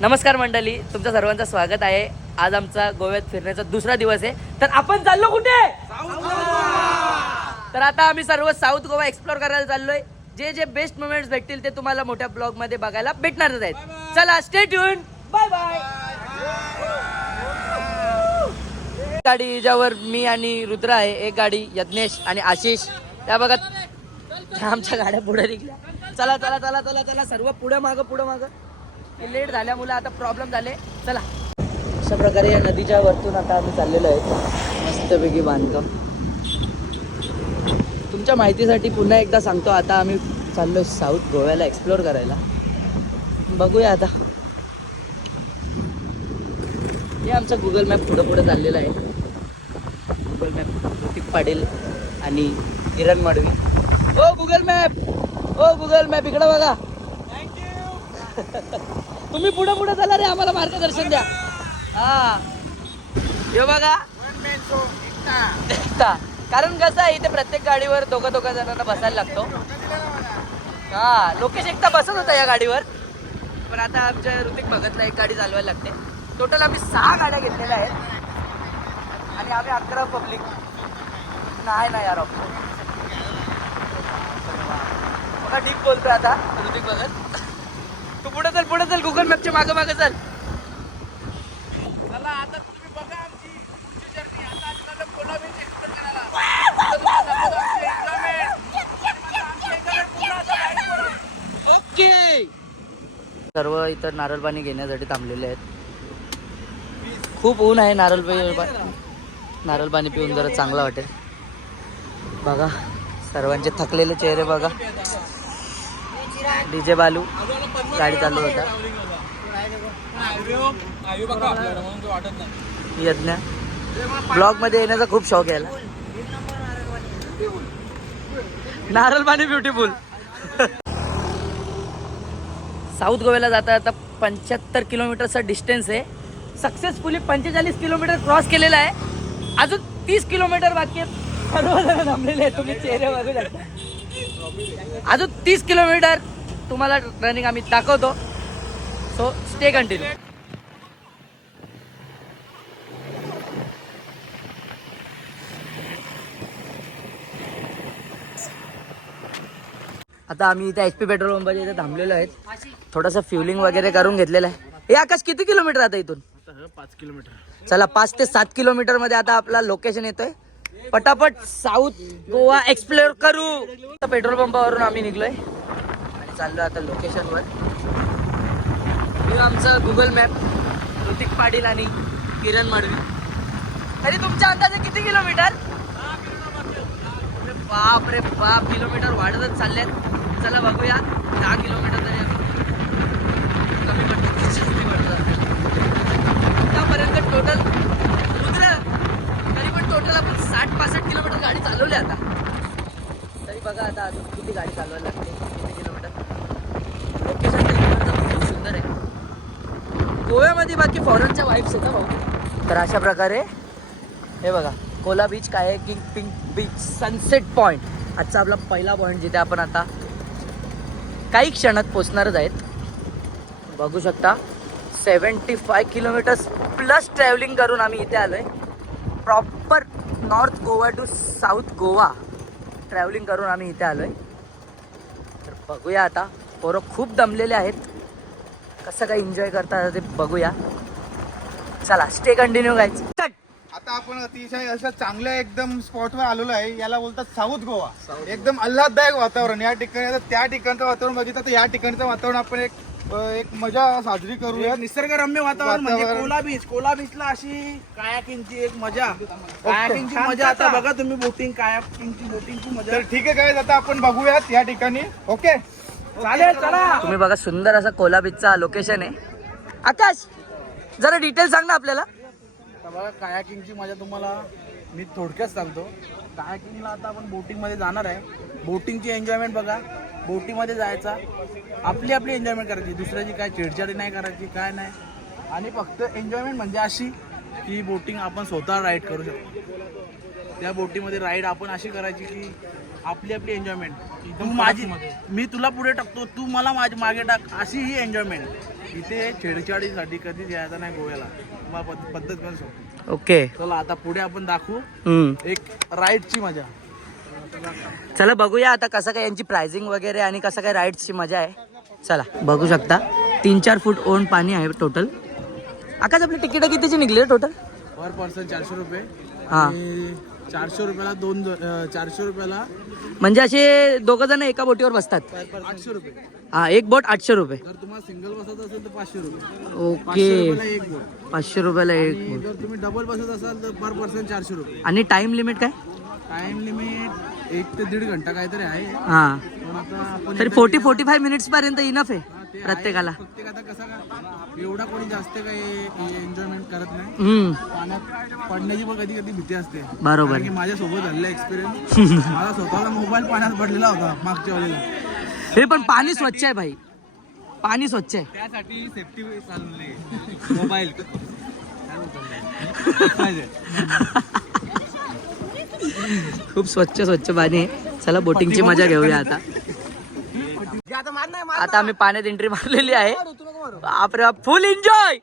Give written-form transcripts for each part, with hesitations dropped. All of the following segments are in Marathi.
नमस्कार मंडळी, तुमच्या सर्वांचं स्वागत आहे. आज आमचा गोव्यात फिरण्याचा दुसरा दिवस आहे. तर आपण चाललो कुठे? तर आता आम्ही सर्व साऊथ गोवा एक्सप्लोर करायला चाललोय. जे जे बेस्ट मोमेंट्स भेटतील ते तुम्हाला मोठ्या ब्लॉग मध्ये बघायला भेटणारच आहेत. चला, स्टे ट्यून. Bye bye. गाडी ज्यावर मी आणि रुद्र आहे, एक गाडी यज्ञेश आणि आशिष. त्या बघा आमच्या गाड्या पुढे निघल्या. चला चला चला चला चला, सर्व पुढे मागं. लेट झाल्यामुळे आता प्रॉब्लेम झाले. चला, अशा प्रकारे या नदीच्या वरतून आता आम्ही चाललेलो आहे. मस्तपैकी बांधकाम. तुमच्या माहितीसाठी पुन्हा एकदा सांगतो, आता आम्ही चाललोय साऊथ गोव्याला एक्सप्लोर करायला. बघूया आता. हे आमचा गुगल मॅप पुढे चाललेला आहे. गुगल मॅप ऋतिक पाटील आणि किरण मडवी. ओ गुगल मॅप इकडे बघा. तुम्ही पुढे चला रे, आम्हाला मार्गदर्शन द्या. हा, हे बघा. कारण कसं आहे, इथे प्रत्येक गाडीवर दोघं जणांना बसायला लागतो. हा, लोकेश एकटा बसत होता या गाडीवर, पण आता आमच्या ऋतिक भगतला एक गाडी चालवायला लागते. टोटल आम्ही 6 गाड्या घेतलेल्या आहेत आणि आम्ही 11 पब्लिक. नाही यार, बघा ठीक बोलतोय आता ऋतिक भगत. तू पुढे चल, गुगल मॅपच्या मागे चल. चला, आता तुम्ही बघा आमची जर्नी. आता आपल्याला कोला बीच एक्सप्लोर करायला. ओके. सर्व इतर नारळ पाणी घेण्यासाठी थांबलेले आहेत. खूप ऊन आहे. नारळ पाणी पिऊन जरा चांगलं वाटेल. बघा सर्वांचे थकलेले चेहरे बघा. डीजे बालू गाडी चालू होता. यज्ञ ब्लॉग मध्ये येण्याचा खूप शौक यायला. नारळ पाणी ब्युटिफुल. साऊथ गोव्याला जाता 75 किलोमीटरचा डिस्टन्स आहे. सक्सेसफुली 45 किलोमीटर क्रॉस केलेला आहे. अजून 30 किलोमीटर बाकी आहे. सर्वजण थांबलेले आहे. तुम्ही चेहरे बघू शकता. अजून 30 किलोमीटर तुम्हाला रनिंग आम्ही दाखवतो. So stay continue. आता आम्ही इथे HP पेट्रोल पंपाच्या इथे थांबलेलो आहेत. थोडंसं फ्युलिंग वगैरे करून घेतलेलं आहे. हे आकाश किती किलोमीटर आता इथून? 5 किलोमीटर. चला, 5 ते 7 किलोमीटर मध्ये आता आपला लोकेशन येतोय. पटापट साऊथ गोवा एक्सप्लोर करू. पेट्रोल पंपावरून आम्ही निघलोय आणि चाललो आता लोकेशनवर. आमचा गुगल मॅप ऋतिक पाटील आणि किरण मडवी. तरी तुमच्या अंदाजे किती किलोमीटर? बाप रे बाप, किलोमीटर वाढतच चाललेत. चला बघूया. 10 किलोमीटर तरी कमी पडतो की जास्ती पडतं आतापर्यंत टोटल. तरी पण टोटल आपण 60-65 किलोमीटर गाडी चालवली आता. तरी बघा आता अजून किती गाडी चालवायला लागते, किती किलोमीटर. लोकेशन तर खूप सुंदर आहे. गोव्यामध्ये बाकी फॉरेनच्या वाईब्स आहेत भाऊ. तर अशा प्रकारे हे बघा, Cola beach, kayaking, pink beach, sunset point. आजचा आपला पहिला पॉईंट जिथे आपण आता काही क्षणात पोचणारच आहेत. बघू शकता 75 किलोमीटर्स प्लस ट्रॅव्हलिंग करून आम्ही इथे आलोय. Proper north Goa to south Goa travelling करून आम्ही इथे आलोय. तर बघूया आता. पोरं खूप दमलेले आहेत. कसं काय एन्जॉय करतात ते बघूया. चला, स्टे कंटिन्यू गाईज. आता आपण अतिशय अशा चांगल्या एकदम स्पॉटवर आलेलो आहे. याला बोलतात साऊथ गोवा. एकदम आल्हाददायक वातावरण या ठिकाणी. आता त्या ठिकाणचं वातावरण बघितलं तर या ठिकाणचं वातावरण आपण एक मजा साजरी करूया. निसर्गरम्य वातावरण म्हणजे कोला बीचला अशी कायाकिंगची एक मजा. कायाकिंगची मजा आता बघा तुम्ही. बोटिंगची मजा. तर ठीक आहे काय, आता आपण बघूयात या ठिकाणी. ओके, चालेल, चला. तुम्ही बघा, सुंदर असा कोला बीचचा लोकेशन आहे. आकाश, जरा डिटेल सांग ना आपल्याला. बघा, कायाकिंगची मजा तुम्हाला मी थोडक्यात सांगतो. कायाकिंगला आता आपण बोटिंगमध्ये जाणार आहे. बोटिंगची एन्जॉयमेंट बघा. बोटिंगमध्ये जायचा, आपली एन्जॉयमेंट करायची, दुसऱ्याची काय चिडचिड नाही करायची, काय नाही. आणि फक्त एन्जॉयमेंट म्हणजे अशी की बोटिंग आपण स्वतः राईड करू शकतो. त्या बोटीमध्ये राईड आपण अशी करायची की आपली आपली एन्जॉयमेंट. तू माझी, मी तुला पुढे टाकतो, तू मला माझी मागे टाक, अशी ही एन्जॉयमेंट. इथे छेडछाडीसाठी कधीच यायचं नाही गोव्याला. पद्धत पण सोड. ओके चला आता पुढे आपण दाखवू एक राईडची मजा. चला बघूया आता कसं काय यांची प्राइसिंग वगैरे आणि कसं काय राईड्सची मजा आहे. चला बघू शकता 3-4 फूट ओन पाणी आहे टोटल. आकाश आपली तिकीट कितीची निघली टोटल? पर पर्सन 400 रुपये. हा. आणि 400 रुपयाला 400 रुपयाला म्हणजे असे 2 जण एका बोटीवर बसतात. 800 रुपये. हा, एक बोट 800 रुपये. जर तुम्हाला सिंगल बसत असेल तर 500 रुपये. 500 ओके रुपयाला एक बोट. 500 रुपयाला एक आणि बोट. जर तुम्ही डबल बसत असाल तर पर पर्सन 400 रुपये. आणि टाइम लिमिट काय? टाइम लिमिट 1 ते 1.5 घंटा काहीतरी आहे. हा पण आता आपण तरी 40-45 मिनिट्स पर्यंत इनफ आहे प्रत्येकाला. प्रत्येकाचा कसा का एवढा कोणी जास्त काही एन्जॉयमेंट करत नाही. पाण्यात पडण्याची पण कधी कधी भीती असते. बरोबर कारण की माझ्यासोबत झालेला एक्सपिरियन्स. माझा स्वतःचा मोबाईल पाण्यात पडलेला होता मागच्या वेळेला. हे पण पाणी स्वच्छ आहे भाई, पाणी स्वच्छ आहे. त्यासाठी सेफ्टी चालवली मोबाईल. खूप स्वच्छ पाणी आहे. चला बोटिंगची मजा घेऊया आता. आता आम्ही पाण्यात एंट्री मारलेली आहे. बापरे बाप, फुल एन्जॉय.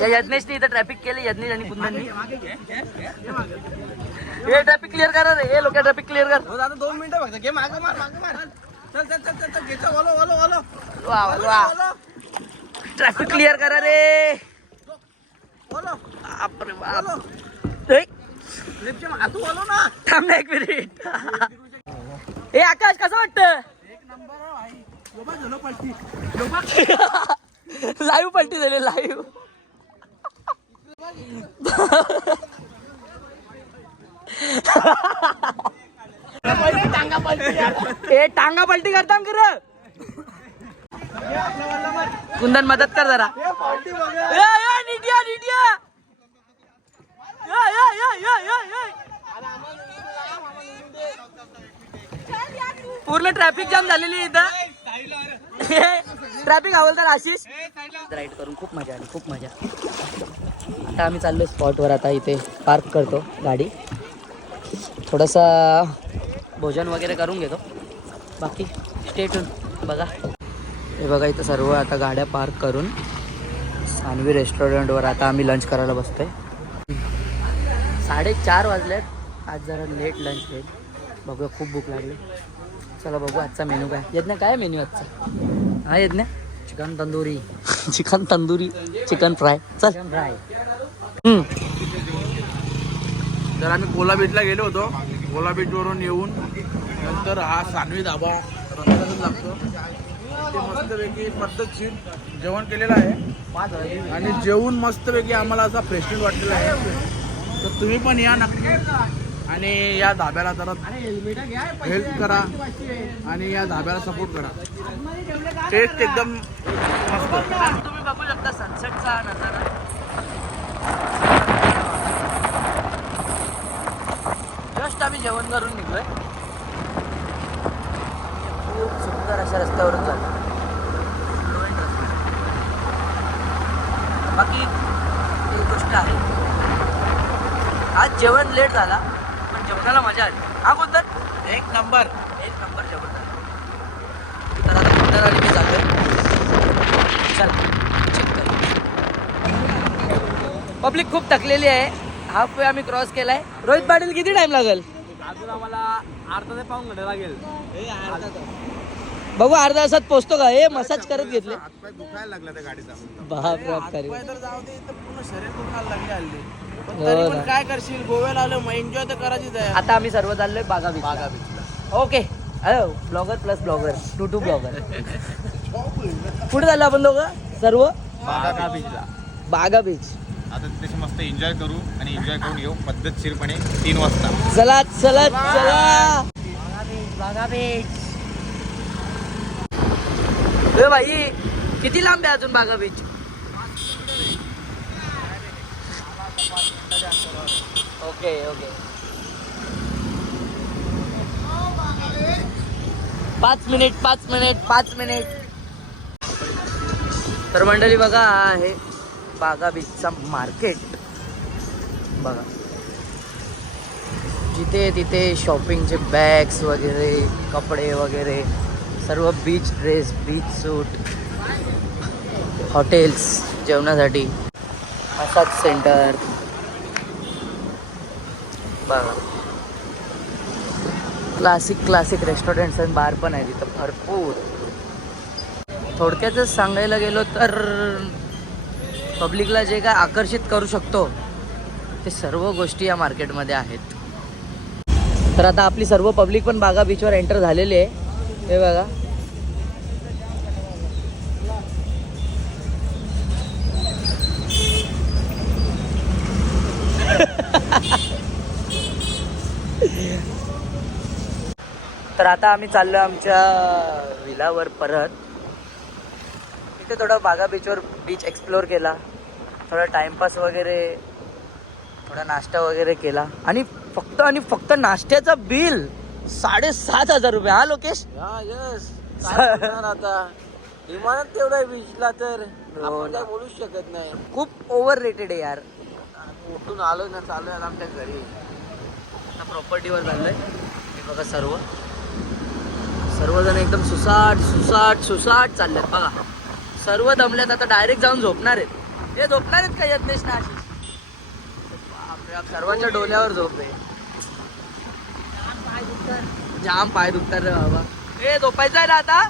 या यज्ञेशने इथं ट्रॅफिक केले, यज्ञेश आणि कुंदननी. हे ट्रॅफिक क्लिअर करा रे, हे लोक ट्रॅफिक क्लिअर कर. 2 मिनिटं फक्त घे, मागे मार. चल घेतो. ओलो. वा ट्रॅफिक क्लिअर करा रे. बापरे बाप. थांब ना 1 मिनिट. ए आकाश कसं वाटतं? लाईव्ह पलटी झाली लाईव्ह. ए टांगा पलटी करता की रे. कुंदन मदत कर जरा. निटिया पूर्ण ट्रॅफिक जाम झालेली इथं. ट्रॅफिक हवालदार आशिष. राईड करून खूप मजा आली, खूप मजा. आता आम्ही चाललो स्पॉटवर. आता इथे पार्क करतो गाडी, थोडंसा भोजन वगैरे करून घेतो. बाकी स्टे ट्यून. बघा हे बघा इथं सर्व आता गाड्या पार्क करून सानवी रेस्टॉरंटवर आता आम्ही लंच करायला बसतोय. 4:30 वाजलेत. आज जरा लेट लंच होईल. बघूया, खूप भूक लागली. चला बघू आजचा मेनू काय. यज्ञ काय मेन्यू आजचा? हा यज्ञ चिकन तंदुरी. Chicken fry. चल फ्राय. तर आम्ही कोला बीचला गेलो होतो. कोला बीचवरून येऊन नंतर हा सानवी धाबा रस्त्यातच लागतो. ते मस्तपैकी पद्धतशीर जेवण केलेलं आहे आणि जेवून मस्तपैकी आम्हाला असा फ्रेशमेंट वाटलेला आहे. तर तुम्ही पण या नक्की आणि या धाब्याला जरा हेल्प करा आणि या धाब्याला सपोर्ट करा. टेस्ट एकदम मस्त. तुम्ही बघू शकता सनसेटचा नजारा. जस्ट आम्ही जेवण करून निघलोय. खूप सुंदर अशा रस्त्यावरून जातो. बाकी एक गोष्ट आहे, आज जेवण लेट झाला पण जेवणाला मजा आली. हा कोणतं? एक नंबर जेवण झालं. तर आता कुंदन आणि मी जातोय. चल चेक कर. पब्लिक खूप थकलेली आहे. हाफ वे आम्ही क्रॉस केलाय. रोहित पाटील किती टाइम लागेल? अजून आम्हाला अर्धा ते पाऊण घंटा लागेल. बघू अर्धा तासात पोहोचतो का? हे मसाज करत घेतले. दुखायला लागला त्या गाडीचा. बाप रे. तर जाऊ दे, तर पूर्ण शरीर दुखायला लागले हल्ली. पण हो तरी ना. पण काय करशील, गोव्याला आलो मग एन्जॉय तर करायचीच आहे. आता आम्ही सर्व चाललोय Baga beach. Okay. Blogger plus blogger, to blogger. कुठे चाललो आपण दोघं सर्व? बागा बीच. आता तिथे मस्त एन्जॉय करू आणि एन्जॉय करून येऊ पद्धतशीरपणे 3 वाजता. चला बागा बीच. ए भाई किती लांब आहे अजून बागा बीच? Okay 5 minute. तर मंडळी बघा, हा आहे बागा बीचचा मार्केट. बघा, जिथे तिथे शॉपिंगचे बॅग्स वगैरे, कपडे वगैरे सर्व, बीच ड्रेस, बीच सूट, हॉटेल्स जेवणासाठी, मसाज सेंटर बघा, क्लासिक रेस्टॉरंट्स आणि बार पण आहे तिथं भरपूर. थोडक्यातच सांगायला गेलो तर पब्लिकला जे काय आकर्षित करू शकतो ते सर्व गोष्टी या मार्केटमध्ये आहेत. तर आता आपली सर्व पब्लिक पण बागा बीचवर एंटर झालेली आहे. हे बघा, तर आता आम्ही चाललो आमच्या विलावर परत. इथे थोडं बागा बीचवर बीच एक्सप्लोअर केला, थोडा टाइमपास वगैरे, थोडा नाश्ता वगैरे केला आणि फक्त नाश्त्याचं बिल 7,500 रुपये. हा लोकेश? यस. आता विमानात तेवढा बीचला तर हो आपण ना. काय बोलूच शकत नाही. खूप ओव्हर रेटेड आहे यार. उठून आलो ना, चालू आहे आमच्या घरी. आता प्रॉपर्टीवर चाललोय. हे बघा, सर्वजण एकदम सुसाट चाललेत बघा. सर्व दमल्यात, आता डायरेक्ट जाऊन झोपणार आहेत. हे झोपणार आहेत का यत्नेश ना आशिष? बापरे, आप सर्वांच्या डोल्यावर झोप आहे. जाम पाय दुखतात रे बाबा. हे झोपायचं आहे ना आता.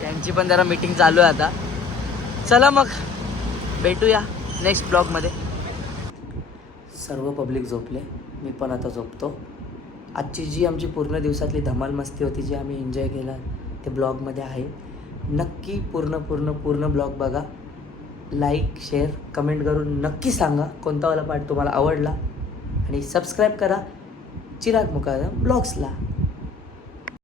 त्यांची पण जरा मीटिंग चालू आहे आता. चला मग भेटूया नेक्स्ट ब्लॉगमध्ये. सर्व पब्लिक झोपले, मी पण आता झोपतो. आजची जी आमची पूर्ण दिवसातली धमाल मस्ती होती, जी आम्ही एन्जॉय केला, ते ब्लॉगमध्ये आहे. नक्की पूर्ण ब्लॉग बघा. लाईक, शेअर, कमेंट करून नक्की सांगा कोणता वाला पार्ट तुम्हाला आवडला. आणि सबस्क्राईब करा चिराग मुकादम ब्लॉग्सला.